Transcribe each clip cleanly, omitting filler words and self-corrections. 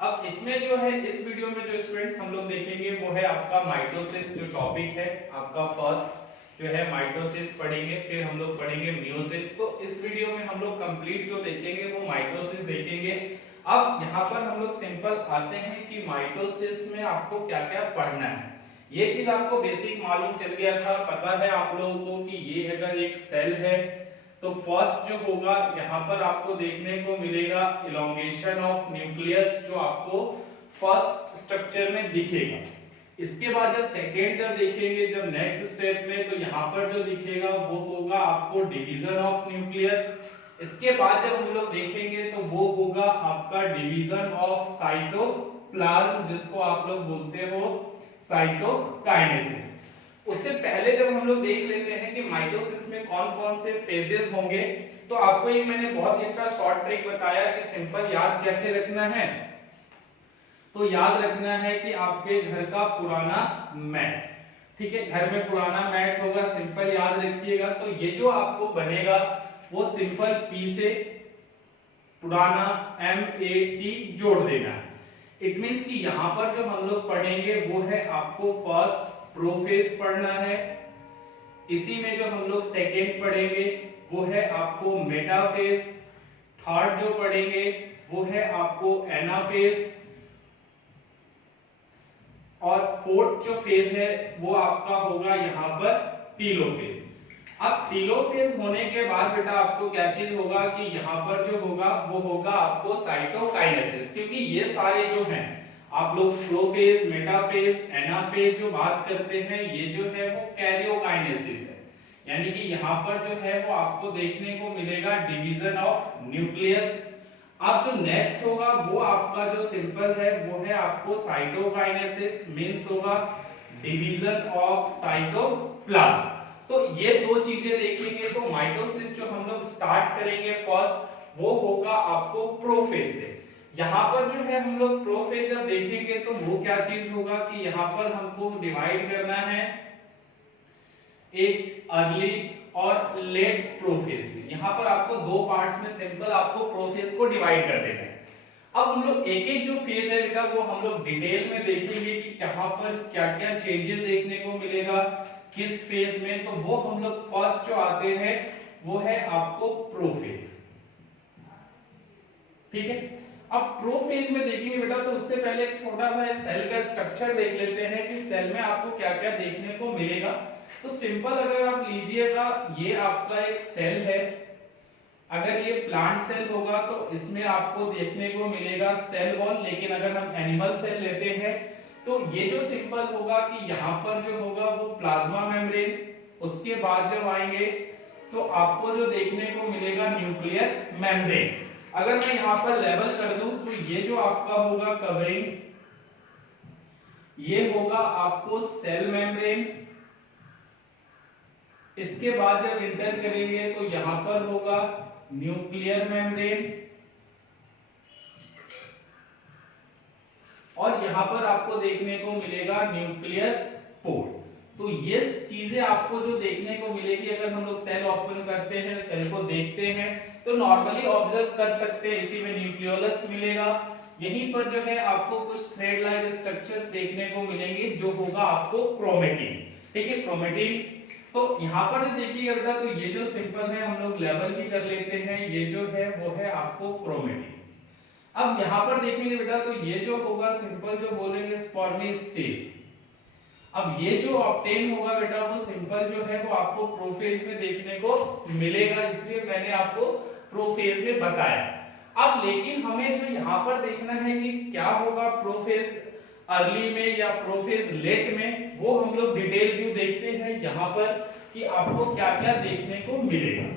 अब इसमें जो है इस वीडियो में जो स्टूडेंट्स हम लोग देखेंगे वो है आपका माइटोसिस जो टॉपिक है आपका फर्स्ट जो है माइटोसिस पढ़ेंगे, फिर हम लोग पढ़ेंगे मियोसिस। तो इस वीडियो में हम लोग कंप्लीट जो देखेंगे वो माइटोसिस देखेंगे। अब यहाँ पर हम लोग सिंपल आते हैं कि माइटोसिस में आपको क्या-क्या पढ़ना है। ये चीज आपको बेसिक मालूम चल गया था, पता है आप लोगों को कि ये अगर एक सेल है तो फर्स्ट जो होगा यहाँ पर आपको देखने को मिलेगा इलोंगेशन ऑफ न्यूक्लियस, जो आपको फर्स्ट स्ट्रक्चर में दिखेगा। इसके बाद जब सेकेंड जब देखेंगे, जब नेक्स्ट स्टेप में, तो यहाँ पर जो दिखेगा वो होगा आपको डिवीजन ऑफ न्यूक्लियस। इसके बाद जब हम लोग देखेंगे तो वो होगा आपका डिवीजन ऑफ साइटोप्लाज्म, जिसको आप लोग बोलते हो साइटोकाइनेसिस। उससे पहले जब हम लोग देख लेते हैं कि माइटोसिस में कौन कौन से फेजेस होंगे, तो आपको एक मैंने बहुत ही अच्छा शॉर्ट ट्रिक बताया कि सिंपल याद कैसे रखना है। तो याद रखना है कि आपके घर का पुराना मैट, ठीक है, घर में पुराना मैट होगा, सिंपल याद रखिएगा। तो ये जो आपको बनेगा वो सिंपल पी से पुराना MAT जोड़ देना है। इट मींस कि यहां पर जो हम लोग पढ़ेंगे वो है आपको फर्स्ट प्रोफेज पढ़ना है, इसी में जो हम लोग सेकेंड पढ़ेंगे वो है आपको मेटाफेज, थर्ड जो पढ़ेंगे वो है आपको एनाफेज, और फोर्थ जो फेज है वो आपका होगा यहाँ पर टीलोफेज। अब टीलोफेज होने के बाद बेटा आपको क्या चीज होगा कि यहाँ पर जो होगा वो होगा आपको साइटोकाइनेसिस, क्योंकि ये सारे जो हैं आप लोग प्रोफेज, मेटाफेज, एनाफेज जो बात करते हैं, ये जो है वो कैरियोकाइनेसिस है। यानी कि यहाँ पर जो है वो आपको देखने को मिलेगा डिवीजन ऑफ न्यूक्लियस। अब जो नेक्स्ट होगा वो आपका जो सिंपल है वो है आपको साइटोकाइनेसिस, मींस होगा डिवीजन ऑफ साइटोप्लाज्म। तो ये दो चीजें देखेंगे। तो माइटोसिस जो हम लोग स्टार्ट करेंगे फर्स्ट वो होगा आपको प्रोफेज से। यहाँ पर जो है हम लोग प्रोफेज जब देखेंगे तो वो क्या चीज होगा कि यहाँ पर हमको डिवाइड करना है एक अर्ली और लेट प्रोफेज में। यहाँ पर आपको दो पार्ट्स में सिंपल आपको प्रोफेज को डिवाइड कर देना है। अब हम लोग एक एक जो फेज है बेटा वो हम लोग डिटेल में देखेंगे कि यहाँ पर क्या क्या चेंजेस देखने को मिलेगा किस फेज में। तो वो हम लोग फर्स्ट जो आते हैं वो है आपको प्रोफेज, ठीक है। अब प्रोफेज में देखेंगे बेटा तो उससे पहले एक छोटा सा सेल का स्ट्रक्चर देख लेते हैं कि सेल में आपको क्या क्या देखने को मिलेगा। तो सिंपल अगर आप लीजिएगा, ये आपका एक सेल है, अगर ये प्लांट सेल होगा तो इसमें आपको देखने को मिलेगा सेल वॉल। लेकिन अगर हम एनिमल सेल लेते हैं तो ये जो सिंपल होगा कि यहाँ पर जो होगा वो प्लाज्मा मेम्ब्रेन, उसके बाद जब आएंगे तो आपको जो देखने को मिलेगा न्यूक्लियर मेम्ब्रेन। अगर मैं यहाँ पर लेबल कर दूं तो ये जो आपका होगा कवरिंग, ये होगा आपको सेल मेम्ब्रेन। इसके बाद जब इंटर करेंगे तो यहां पर होगा न्यूक्लियर मेम्ब्रेन, और यहां पर आपको देखने को मिलेगा न्यूक्लियर पोर। तो ये चीजें आपको जो देखने को मिलेगी, अगर हम लोग सेल ओपन करते हैं, सेल को देखते हैं तो नॉर्मली ऑब्जर्व कर सकते हैं, इसी में न्यूक्लियोलस मिलेगा। यहीं पर जो है आपको कुछ थ्रेड लाइक स्ट्रक्चर्स देखने को मिलेंगे जो होगा आपको क्रोमेटिन, ठीक है, क्रोमेटिन। तो यहाँ पर देखिएगा बेटा तो ये जो सिंपल है हम लोग लेबल भी कर लेते हैं, ये जो है वो है आपको क्रोमेटिन। अब यहाँ पर देखेंगे बेटा तो ये जो होगा सिंपल जो बोलेंगे स्पर्मेस्टेज। अब ये जो ऑब्टेन होगा बेटा वो सिंपल जो है वो आपको प्रोफेज में देखने को मिलेगा, इसलिए मैंने आपको प्रोफेज में बताया। अब लेकिन हमें जो यहाँ पर देखना है कि क्या होगा प्रोफेज अर्ली में या प्रोफेज लेट में, वो हम लोग डिटेल व्यू देखते हैं यहाँ पर कि आपको क्या क्या देखने को मिलेगा।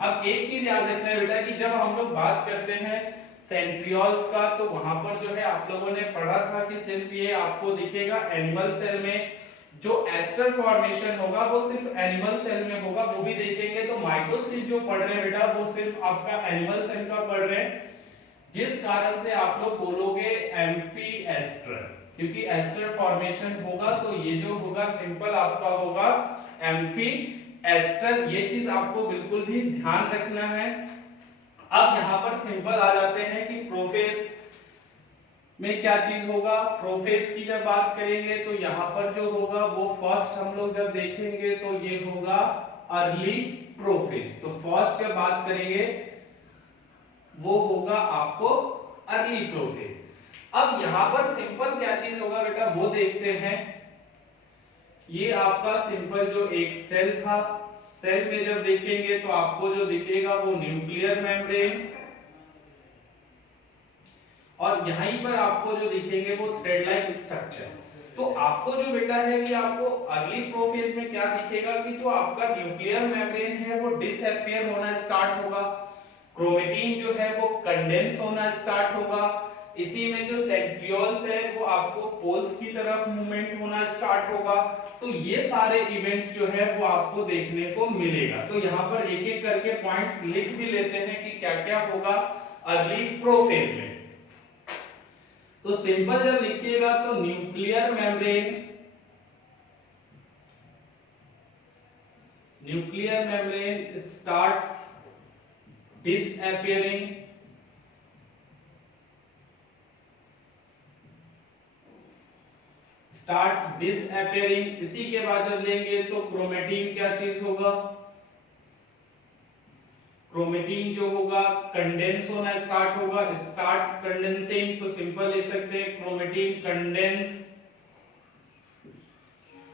अब एक चीज याद रखना है बेटा कि जब हम लोग बात करते हैं सेंट्रियोल्स का तो वहां पर जो है आप लोगों ने पढ़ा था कि सिर्फ ये आपको दिखेगा एनिमल सेल में, जो एस्टर फॉर्मेशन होगा वो सिर्फ एनिमल सेल में होगा, वो भी देखेंगे। तो माइटोसिस जो पढ़ रहे हैं बेटा वो सिर्फ आपका एनिमल सेल का पढ़ रहे हैं, जिस कारण से आप लोग बोलोगे एम्फी एस्टर, क्योंकि एस्टर फॉर्मेशन होगा तो ये जो होगा सिंपल आपका होगा एम्फी एस्टर। ये चीज आपको बिल्कुल भी ध्यान रखना है। अब यहाँ पर सिंपल आ जाते हैं कि प्रोफेज में क्या चीज होगा। प्रोफेज की जब बात करेंगे तो यहाँ पर जो होगा वो फर्स्ट हम लोग जब देखेंगे तो ये होगा अर्ली प्रोफेज। तो फर्स्ट जब बात करेंगे वो होगा आपको अर्ली प्रोफेज। अब यहाँ पर सिंपल क्या चीज होगा बेटा वो देखते हैं। ये आपका सिंपल जो एक सेल था, सेल में जब देखेंगे तो आपको जो दिखेगा वो न्यूक्लियर मेम्ब्रेन, और यहीं पर आपको जो दिखेंगे वो थ्रेड लाइक स्ट्रक्चर। तो आपको जो बेटा है कि आपको अर्ली प्रोफेज में क्या दिखेगा कि जो आपका न्यूक्लियर मेम्ब्रेन है वो डिसअपीयर होना स्टार्ट होगा, क्रोमेटिन जो है वो कंडेंस होना स्टार्ट होगा, इसी में जो सेंट्रियोल्स है वो आपको पोल्स की तरफ मूवमेंट होना स्टार्ट होगा। तो ये सारे इवेंट्स जो है वो आपको देखने को मिलेगा। तो यहाँ पर एक एक करके पॉइंट्स लिख भी लेते हैं कि क्या क्या होगा अर्ली प्रोफेज में। तो सिंपल जब लिखिएगा तो न्यूक्लियर मेम्ब्रेन स्टार्ट्स डिसअपीयरिंग, इसी के बाद जब लेंगे तो क्रोमेटिन क्या चीज होगा, क्रोमेटिन जो होगा कंडेंस होना स्टार्ट होगा, स्टार्ट्स कंडेंसिंग। तो सिंपल लिख सकते हैं क्रोमेटिन कंडेंस।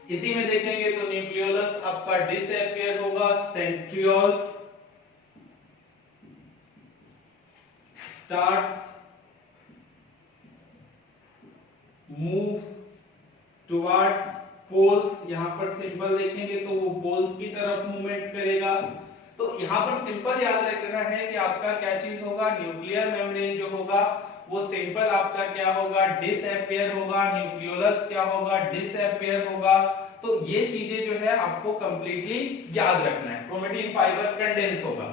इसी में देखेंगे तो न्यूक्लियोलस आपका डिसअपीयर होगा, centrioles starts move towards poles. यहां पर सिंपल देखेंगे तो वो पोल्स की तरफ मूवमेंट करेगा। तो यहाँ पर सिंपल याद रखना है कि आपका क्या चीज होगा, न्यूक्लियर मेम्ब्रेन जो होगा वो सिंपल आपका क्या होगा डिसअपीयर होगा, न्यूक्लियोलस क्या होगा डिसअपीयर होगा। तो ये चीजें जो है आपको कंप्लीटली याद रखना है। क्रोमेटिन फाइबर कंडेंस होगा।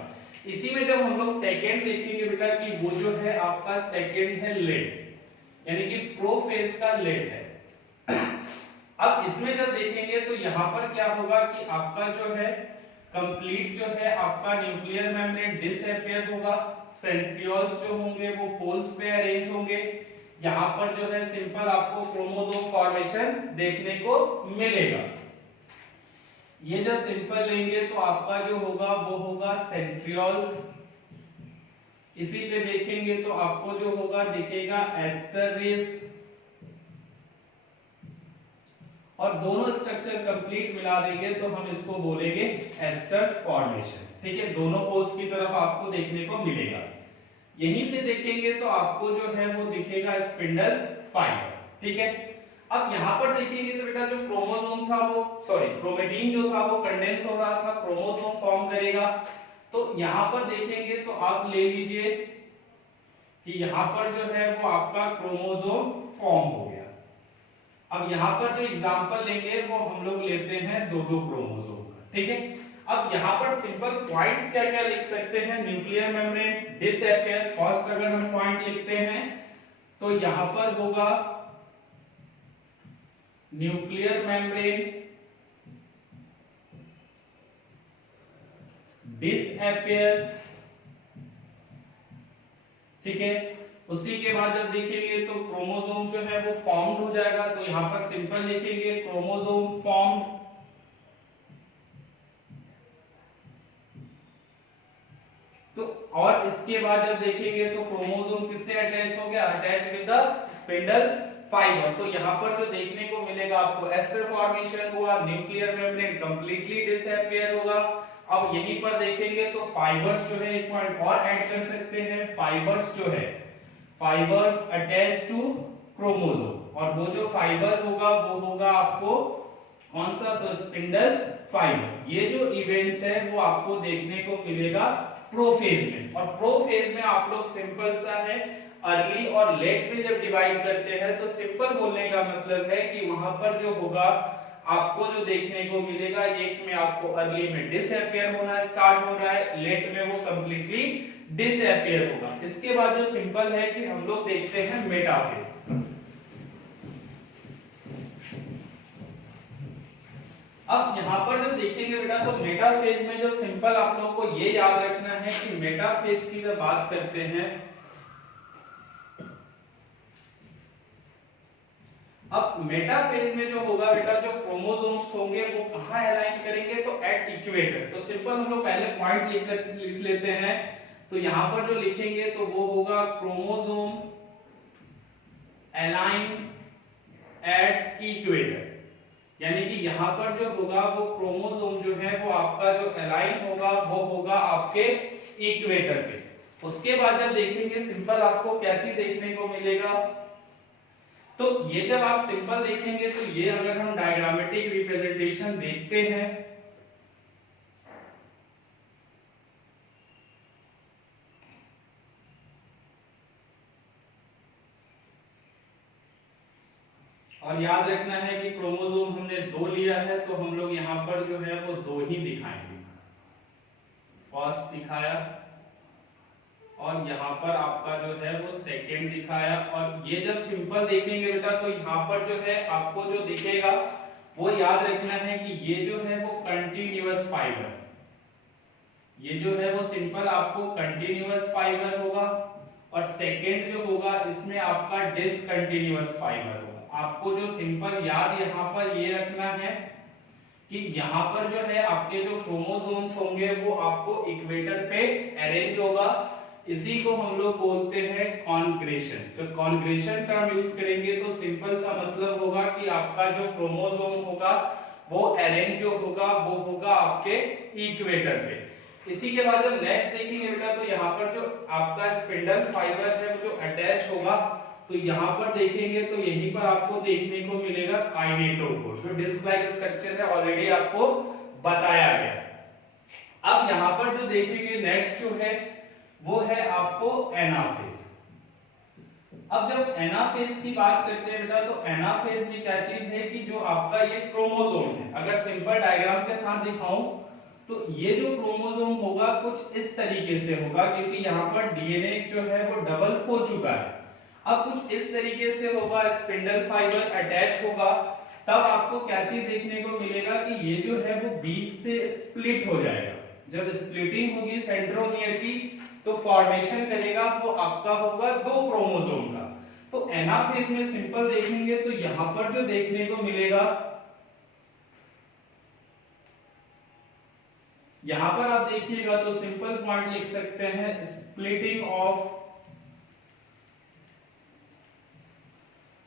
इसी में जब हम लोग सेकेंड देखेंगे बेटा कि वो जो है आपका सेकेंड है लेट, यानी कि प्रोफेज का लेट है। अब इसमें जब देखेंगे तो यहाँ पर क्या होगा कि आपका जो है कंप्लीट जो है आपका न्यूक्लियर मेम्ब्रेन डिसअपीयर होगा, सेंट्रियोल्स जो होंगे वो पोल्स पे अरेंज होंगे। यहाँ पर जो है सिंपल आपको क्रोमोसोम फॉर्मेशन देखने को मिलेगा। ये जब सिंपल लेंगे तो आपका जो होगा वो होगा सेंट्रियोल्स। इसी पे देखेंगे तो आपको जो होगा दिखेगा एस्टर रेस, और दोनों स्ट्रक्चर कंप्लीट मिला देंगे तो हम इसको बोलेंगे एस्टर फॉर्मेशन। ठीक है, दोनों पोल्स की तरफ आपको देखने को मिलेगा। यहीं से देखेंगे तो आपको जो है वो दिखेगा स्पिंडल फाइबर। ठीक है, अब यहाँ पर देखेंगे तो बेटा जो क्रोमोसोम था वो क्रोमेटिन जो था वो कंडेंस हो रहा था, क्रोमोसोम फॉर्म करेगा। तो यहाँ पर देखेंगे तो आप ले लीजिए कि यहाँ पर जो है वो आपका क्रोमोसोम फॉर्म हो गया। अब यहाँ पर जो एग्जांपल लेंगे वो हम लोग लेते हैं दो क्रोमोसोम का। ठीक है, अब यहाँ पर सिंपल पॉइंट्स क्या क्या लिख सकते हैं। न्यूक्लियर मेम्ब्रेन डिसअपीयर, फर्स्ट अगर हम पॉइंट लिखते हैं तो यहाँ पर होगा न्यूक्लियर मेम्ब्रेन डिसअपीयर। ठीक है, उसी के बाद जब देखेंगे तो क्रोमोसोम जो है वो फॉर्म्ड हो जाएगा। तो यहां पर सिंपल लिखेंगे क्रोमोसोम फॉर्म्ड। तो और इसके बाद जब देखेंगे तो क्रोमोसोम किससे अटैच हो गया, attach with the spindle fibre. तो यहां पर जो देखने को मिलेगा आपको एस्टर फॉर्मेशन हुआ, न्यूक्लियर मेम्ब्रेन कंप्लीटली डिसअपीयर होगा। अब यहीं पर देखेंगे तो फाइबर्स जो है एक पॉइंट और ऐड कर सकते हैं। फाइबर्स जो है फाइबर्स अटैच टू क्रोमोसोम, और वो जो फाइबर होगा वो होगा आपको कौन सा, तो स्पिंडल फाइबर। ये जो इवेंट्स है वो आपको देखने को मिलेगा प्रोफेज में। और प्रोफेज में आप लोग सिंपल सा है अर्ली और लेट में जब डिवाइड करते हैं तो सिंपल बोलने का मतलब है कि वहां पर जो होगा आपको जो देखने को मिलेगा, एक में आपको अर्ली में डिसअपीयर होना स्टार्ट हो रहा है, लेट में वो कंप्लीटली डिसअपीयर होगा। इसके बाद जो सिंपल है कि हम लोग देखते हैं मेटाफेज। अब यहाँ पर जब देखेंगे बेटा तो मेटाफेज में जो सिंपल आप लोगों को ये याद रखना है कि मेटाफेज की जब बात करते हैं, अब मेटाफेज में जो होगा बेटा जो क्रोमोसोम्स होंगे वो कहाँ अलाइन करेंगे, तो एट इक्वेटर। तो सिंपल हम लोग पहले पॉइंट लिख लेते हैं। तो यहाँ पर जो लिखेंगे तो वो होगा क्रोमोसोम अलाइन एट इक्वेटर, यानी कि यहाँ पर जो होगा वो क्रोमोसोम जो है वो आपका जो अलाइन होगा वो होगा आपके इक्वेटर पे। उसके बाद जब देखेंगे सिंपल आपको क्या चीज देखने को मिलेगा, तो ये जब आप सिंपल देखेंगे तो ये अगर हम डायग्रामेटिक रिप्रेजेंटेशन देखते हैं और याद रखना है कि क्रोमोसोम हमने 2 लिया है तो हम लोग यहाँ पर जो है वो 2 ही दिखाएंगे। फर्स्ट दिखाया और यहाँ पर आपका जो है वो सेकंड दिखाया। और ये जब सिंपल देखेंगे बेटा तो यहाँ पर जो है आपको जो दिखेगा वो याद रखना है कि ये जो है वो कंटिन्यूअस फाइबर, ये जो है वो सिंपल आपको कंटिन्यूअस फाइबर होगा और सेकंड जो होगा इसमें आपका डिसकंटिन्यूअस फाइबर होगा। आपको जो सिंपल याद यहाँ पर ये रखना है कि यहाँ पर जो है आपके जो क्रोमोसोम्स होंगे वो आपको इक्वेटर पे अरेंज होगा। इसी को हम लोग बोलते हैं कॉन्ग्रेशन। तो कॉन्ग्रेशन टर्म यूज करेंगे तो सिंपल सा मतलब होगा कि आपका जो क्रोमोसोम होगा वो अरेंज जो होगा वो होगा आपके इक्वेटर पे। इसी के बाद जब नेक्स्ट देखेंगे बेटा तो यहाँ पर जो आपका स्पिंडल फाइबर है वो जो अटैच होगा तो यहाँ पर देखेंगे तो यहीं पर आपको देखने को मिलेगा काइनेटोकोर, जो डिस्क लाइक स्ट्रक्चर है ऑलरेडी आपको बताया गया। अब यहाँ पर जो देखेंगे नेक्स्ट जो है वो है आपको एनाफेज। अब जब एनाफेज की बात करते हैं बेटा तो एनाफेज में क्या चीज है कि जो आपका ये क्रोमोसोम है, अगर सिंपल डायग्राम के साथ दिखाऊं तो ये जो क्रोमोसोम होगा कुछ इस तरीके से होगा, क्योंकि यहाँ पर डीएनए जो है वो डबल हो चुका है। अब कुछ इस तरीके से होगा, स्पिंडल फाइबर अटैच होगा, तब आपको क्या चीज देखने को मिलेगा कि ये जो है वो बीच से स्प्लिट हो जाएगा। जब स्प्लिटिंग होगी सेंट्रोमियर की तो फॉर्मेशन करेगा वो आपका होगा 2 क्रोमोसोम का। तो एनाफेज में सिंपल देखेंगे तो यहां पर जो देखने को मिलेगा, यहां पर आप देखिएगा तो सिंपल पॉइंट लिख सकते हैं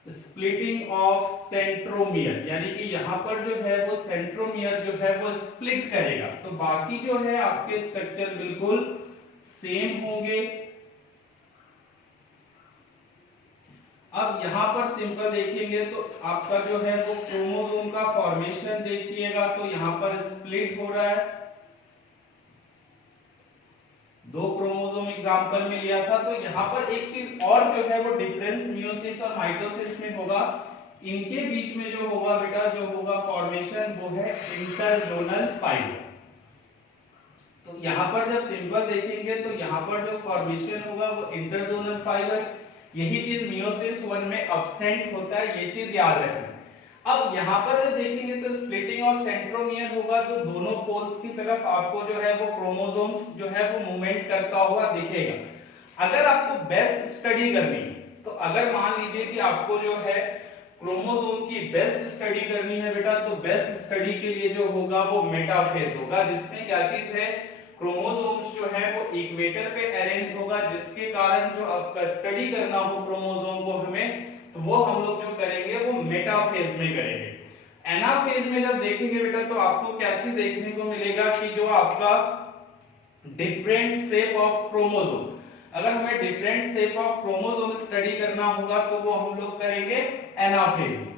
स्प्लिटिंग ऑफ सेंट्रोमियर, यानी कि यहां पर जो है वो सेंट्रोमियर जो है वो स्प्लिट करेगा। तो बाकी जो है आपके स्ट्रक्चर बिल्कुल सेम होंगे। अब यहां पर सिंपल देखेंगे तो आपका जो है वो क्रोमोसोम का फॉर्मेशन देखिएगा तो यहां पर स्प्लिट हो रहा है। 2 क्रोमोसोम एग्जांपल में लिया था। तो यहाँ पर एक चीज और जो है वो डिफरेंस मियोसिस और माइटोसिस में होगा, इनके बीच में जो होगा बेटा जो होगा फॉर्मेशन वो है इंटरजोनल फाइबर। तो यहाँ पर जब सिंपल देखेंगे तो यहाँ पर जो फॉर्मेशन होगा वो इंटरजोनल फाइबर, यही चीज मियोसिस 1 में अब्सेंट होता है, ये चीज याद रखना। अब यहाँ पर जब देखेंगे तो स्प्लिटिंग ऑफ सेंट्रोमियर होगा, जो दोनों पोल्स की तरफ आपको जो है वो क्रोमोसोम्स जो है वो मूवमेंट करता हुआ दिखेगा। अगर आपको बेस्ट स्टडी करनी है तो अगर मान लीजिए कि आपको जो है क्रोमोसोम की बेस्ट स्टडी करनी है बेटा, तो बेस्ट स्टडी के लिए जो होगा वो मेटाफेज होगा, जिसमें क्या चीज है क्रोमोसोम्स जो है वो इक्वेटर पे अरेंज होगा, जिसके कारण जो आपका स्टडी करना हो क्रोमोसोम को हमें, तो वो हम लोग जो करेंगे वो मेटाफेज में करेंगे। एनाफेज में जब देखेंगे बेटा तो आपको क्या चीज देखने को मिलेगा कि जो आपका डिफरेंट शेप ऑफ क्रोमोसोम, अगर हमें different shape of chromosome study करना होगा तो वो हम लोग करेंगे एनाफेज में।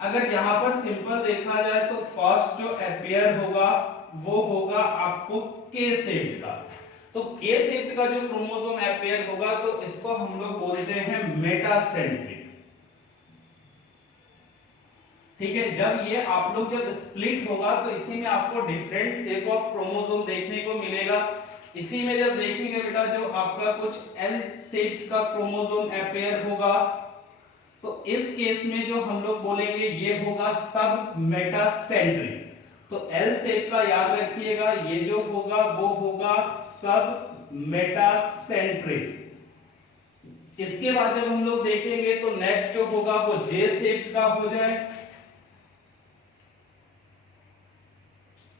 अगर यहाँ पर सिंपल देखा जाए तो फर्स्ट जो अपीयर होगा वो होगा आपको के शेप का। तो के शेप का जो क्रोमोसोम अपीयर होगा तो इसको हम लोग बोलते हैं मेटासेंट्रिक। ठीक है, जब ये आप लोग जब स्प्लिट होगा तो इसी में आपको डिफरेंट शेप ऑफ क्रोमोसोम देखने को मिलेगा। इसी में जब देखेंगे बेटा जो आपका कुछ एल शेप का क्रोमोसोम अपीयर होगा तो इस केस में जो हम लोग बोलेंगे ये होगा सब मेटासेंट्रिक। तो एल शेप का याद रखिएगा, ये जो होगा वो होगा सब मेटासेंट्रिक। इसके बाद जब हम लोग देखेंगे तो नेक्स्ट जो होगा वो जे शेप का हो जाए।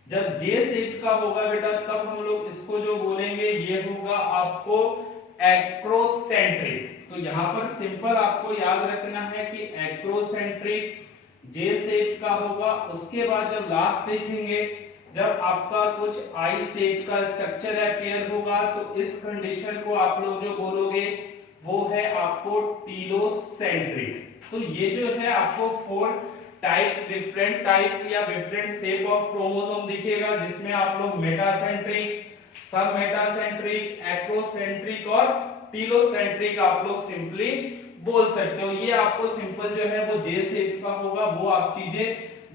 जब जे शेप का होगा बेटा तब हम लोग इसको जो बोलेंगे ये होगा आपको एक्रोसेंट्रिक। तो यहां पर सिंपल आपको याद रखना है कि एक्रोसेंट्रिक जे शेप का होगा। उसके बाद जब लास्ट देखेंगे, जब आपका कुछ आई शेप का स्ट्रक्चर अपीयर होगा तो इस कंडीशन को आप लोग जो बोलोगे वो है आपको टीलोसेंट्रिक। तो ये जो है आपको 4 टाइप्स, डिफरेंट टाइप या डिफरेंट शेप ऑफ क्रोमोसोम दिखेगा, जिसमें आप लोग मेटासेंट्रिक, सब मेटासेंट्रिक, एक्रोसेंट्रिक और टीलोसेंट्रिक आप लोग सिंपली बोल सकते हो। ये आपको सिंपल जो है वो जे शेप का होगा, वो आप चीजें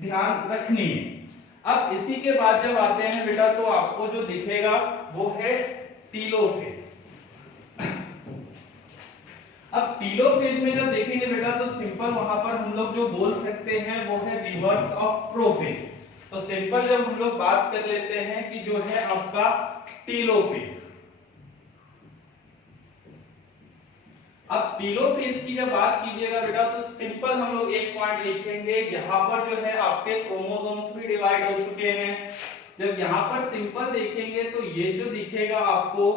ध्यान रखनी है। अब इसी के बाद जब आते हैं बेटा तो आपको जो दिखेगा वो है टीलोफेज। अब टीलोफेज में जब देखेंगे बेटा तो सिंपल वहां पर हम लोग जो बोल सकते हैं वो है रिवर्स ऑफ प्रोफेज। तो सिंपल जब हम लोग बात कर लेते हैं कि जो है आपका टीलोफेज। अब टीलोफेज की जब बात कीजिएगा बेटा तो सिंपल हम लोग एक पॉइंट लिखेंगे, यहां पर जो है आपके क्रोमोसोम्स भी डिवाइड हो चुके हैं। जब यहां पर सिंपल देखेंगे तो ये जो दिखेगा आपको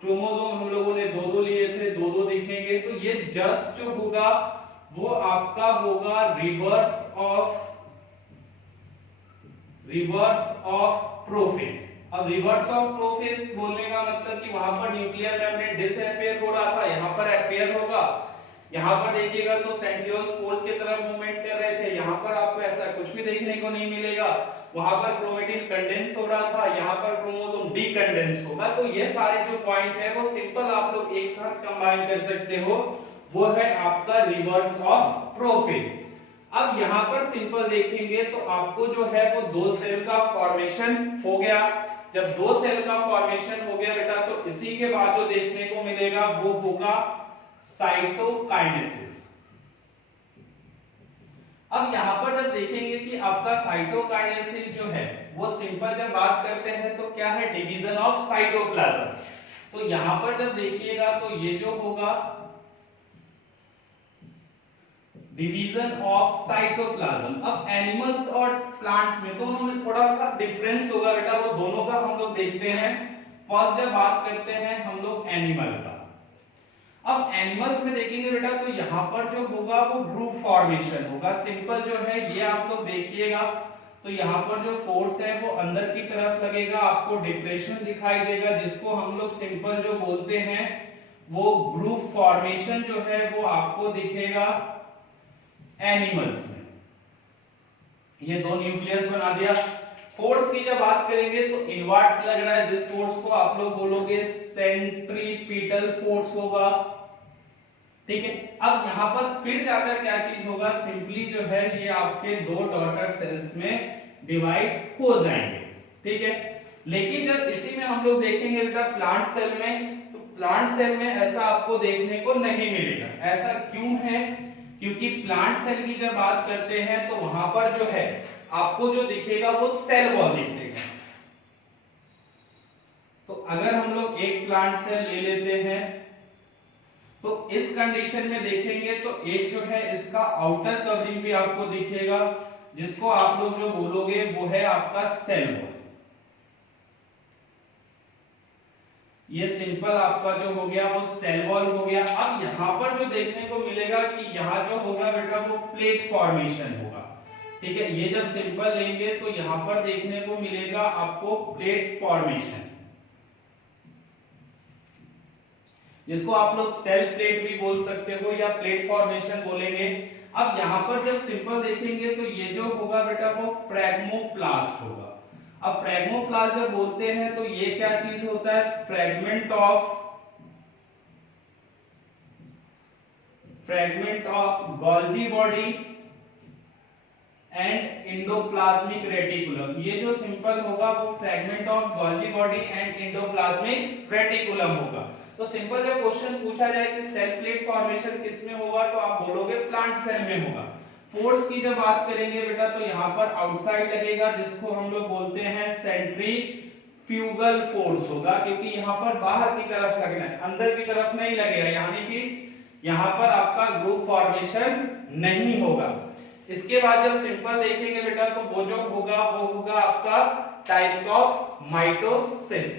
क्रोमोसोम हम लोगों ने दो लिए थे, दो दिखेंगे। तो ये जस्ट जो होगा वो आपका होगा रिवर्स ऑफ प्रोफेज। अब रिवर्स ऑफ प्रोफेज बोलने का मतलब कि वहां पर न्यूक्लियर मेम्ब्रेन डिसअपियर हो रहा था, यहां पर अपीयर होगा। यहां पर देखिएगा तो सेंट्रियोल्स पोल की तरफ मूवमेंट कर रहे थे, यहां पर आपको ऐसा कुछ भी देखने को नहीं मिलेगा। वहां पर क्रोमेटिन कंडेंस हो रहा था, यहां पर क्रोमोसोम डीकंडेंस होगा। तो ये सारे जो पॉइंट है वो सिंपल आप लोग एक साथ कंबाइन कर सकते हो, वो है आपका रिवर्स ऑफ प्रोफेज। अब यहां पर सिंपल देखेंगे तो आपको जो है वो 2 सेल का फॉर्मेशन हो गया। जब 2 सेल का फॉर्मेशन हो गया बेटा तो इसी के बाद जो देखने को मिलेगा वो होगा साइटोकाइनेसिस। अब यहां पर जब देखेंगे कि आपका साइटोकाइनेसिस जो है वो सिंपल जब बात करते हैं तो क्या है, डिवीजन ऑफ साइटोप्लाज्म। तो यहां पर जब देखिएगा तो ये जो होगा डिवीजन ऑफ साइटोप्लाज्म। अब एनिमल्स और प्लांट्स में दोनों में थोड़ा सा डिफरेंस होगा बेटा, वो दोनों का हम लोग देखते हैं। फर्स्ट जब बात करते हैं हम लोग एनिमल का। अब एनिमल्स में देखेंगे बेटा तो यहां पर जो होगा वो ग्रुप फॉर्मेशन होगा। सिंपल जो है ये आप लोग देखिएगा तो यहां पर जो फोर्स है वो अंदर की तरफ लगेगा, आपको डिप्रेशन दिखाई देगा, जिसको हम लोग सिंपल जो बोलते हैं वो ग्रुप फॉर्मेशन जो है वो आपको दिखेगा एनिमल्स में। ये 2 न्यूक्लियस बना दिया। फोर्स की जब बात करेंगे तो इनवर्ट्स लग रहा है, जिस फोर्स को आप लोग बोलोगे सेंट्रीपिटल फोर्स होगा, ठीक है। अब यहां पर फिर जाकर क्या चीज होगा, सिंपली जो है ये आपके 2 डॉटर सेल्स में डिवाइड हो जाएंगे, ठीक है। लेकिन जब इसी में हम लोग देखेंगे बेटा प्लांट सेल में, तो प्लांट सेल में ऐसा आपको देखने को नहीं मिलेगा। ऐसा क्यों है, क्योंकि प्लांट सेल की जब बात करते हैं तो वहां पर जो है आपको जो दिखेगा वो सेल वॉल दिखेगा। तो अगर हम लोग एक प्लांट सेल ले लेते हैं तो इस कंडीशन में देखेंगे तो एक जो है इसका आउटर कवरिंग भी आपको दिखेगा, जिसको आप लोग जो बोलोगे वो है आपका सेल वॉल। ये सिंपल आपका जो हो गया वो सेल वॉल हो गया। अब यहां पर जो देखने को मिलेगा कि यहां जो होगा बेटा वो प्लेट फॉर्मेशन होगा, ठीक है। ये जब सिंपल लेंगे तो यहां पर देखने को मिलेगा आपको प्लेट फॉर्मेशन, जिसको आप लोग सेल प्लेट भी बोल सकते हो या प्लेट फॉर्मेशन बोलेंगे। अब यहां पर जब सिंपल देखेंगे तो ये जो होगा बेटा वो फ्रैगमोप्लास्ट होगा। अब फ्रैगमोप्लास्ट जब बोलते हैं तो ये क्या चीज होता है, fragment of Golgi body and endoplasmic reticulum. ये जो सिंपल होगा वो fragment of Golgi body and endoplasmic reticulum होगा। तो सिंपल जब क्वेश्चन पूछा जाए कि सेल प्लेट फॉर्मेशन किस में होगा तो आप बोलोगे प्लांट सेल में होगा। फोर्स की जब बात करेंगे बेटा तो यहाँ पर आउटसाइड लगेगा, जिसको हम लोग बोलते हैं सेंट्रीफ्यूगल फोर्स होगा, क्योंकि यहाँ पर बाहर की तरफ लगना है, अंदर की तरफ नहीं लगेगा, यानी कि यहाँ पर आपका ग्रुप फॉर्मेशन नहीं होगा। इसके बाद जब सिंपल देखेंगे बेटा तो वो जो होगा वो होगा आपका टाइप्स ऑफ माइटोसिस।